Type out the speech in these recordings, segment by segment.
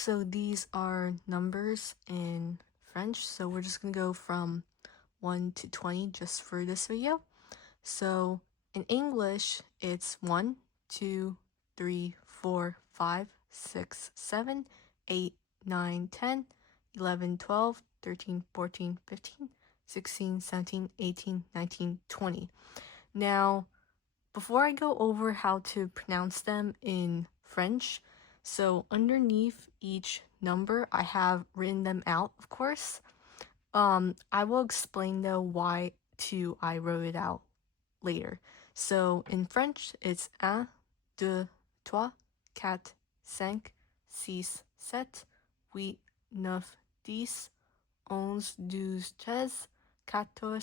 So these are numbers in French. So we're just going to go from 1 to 20 just for this video. So in English, it's 1, 2, 3, 4, 5, 6, 7, 8, 9, 10, 11, 12, 13, 14, 15, 16, 17, 18, 19, 20. Now, before I go over how to pronounce them in French, so underneath each number, I have written them out, of course. I will explain though why I wrote it out later. So in French, it's 1, 2, 3, 4, 5, 6, 7, 8, 9, 10, 11, 12, 13, 14, 15, 16, 17, 18,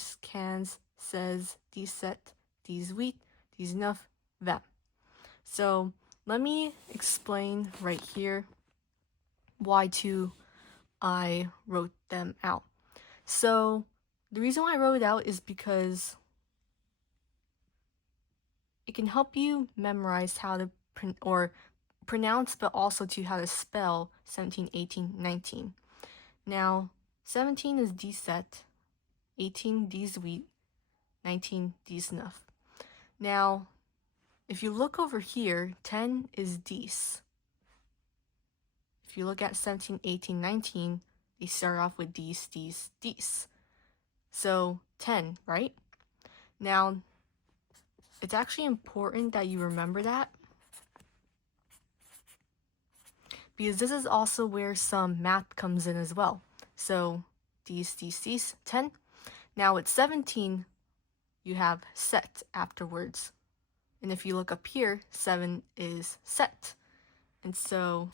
19, 20. So let me explain right here why I wrote them out. So the reason why I wrote it out is because it can help you memorize how to pronounce, but also to how to spell 17, 18, 19. Now, 17 is 17, 18 18, 19 19. Now, if you look over here, 10 is 10. If you look at 17, 18, 19, they start off with 10. So 10, right? Now, it's actually important that you remember that, because this is also where some math comes in as well. So 10. Now with 17, you have set afterwards. And if you look up here, 7 is set. And so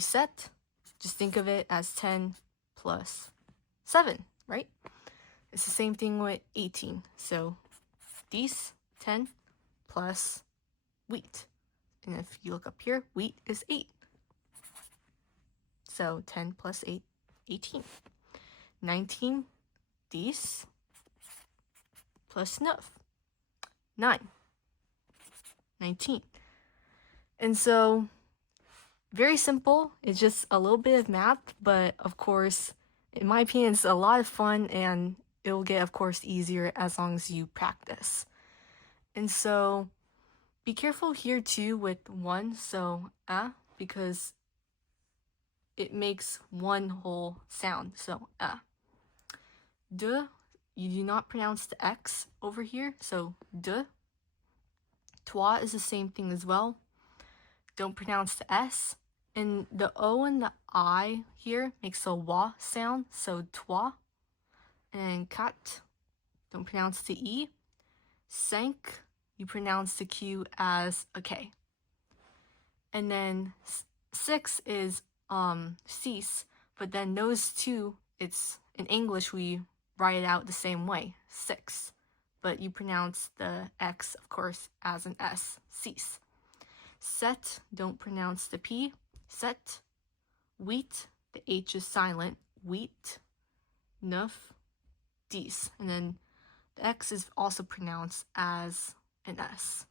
set, just think of it as 10 plus 7, right? It's the same thing with 18. So 10 plus wheat. And if you look up here, wheat is 8. So 10 plus 8, 18. 19, 10 plus 9, 9. 19. And so, very simple. It's just a little bit of math, but of course, in my opinion, it's a lot of fun, and it will get, of course, easier as long as you practice. And so, be careful here too with 1, so because it makes one whole sound, so De, you do not pronounce the X over here, so de. Toi is the same thing as well. Don't pronounce the S. And the O and the I here makes a wa sound, so toi. And cat, don't pronounce the E. Cinq, you pronounce the Q as a K. And then 6 is six, but then those two, it's in English we write it out the same way, 6. But you pronounce the X, of course, as an S, six. Set, don't pronounce the P, set. Wheat, the H is silent, wheat. Neuf, 10. And then the X is also pronounced as an S.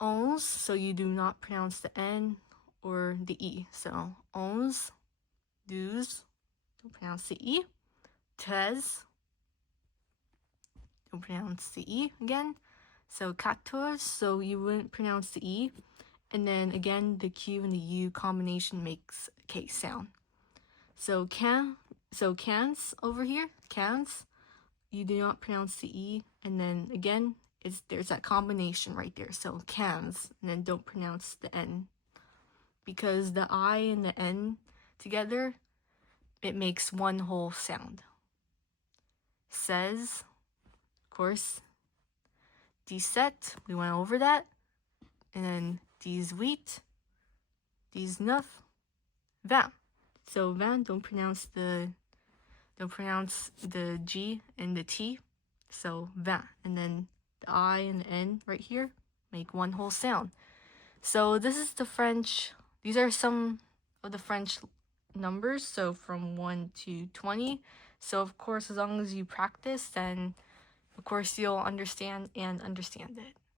Onze, so you do not pronounce the N or the E. So onze, douze, don't pronounce the E. Treize, don't pronounce the E again. So 14, so you wouldn't pronounce the E. And then again, the Q and the U combination makes a K sound. So quinze over here, quinze, you do not pronounce the E. And then again, there's that combination right there. So quinze, and then don't pronounce the N. Because the I and the N together, it makes one whole sound. Seize, of course. 17, we went over that. And then 18, 19, 20. So 20, don't pronounce the G and the T. So 20. And then the I and the N right here make one whole sound. So this is the French. These are some of the French numbers, so from 1 to 20. So of course, as long as you practice, then of course you'll understand it.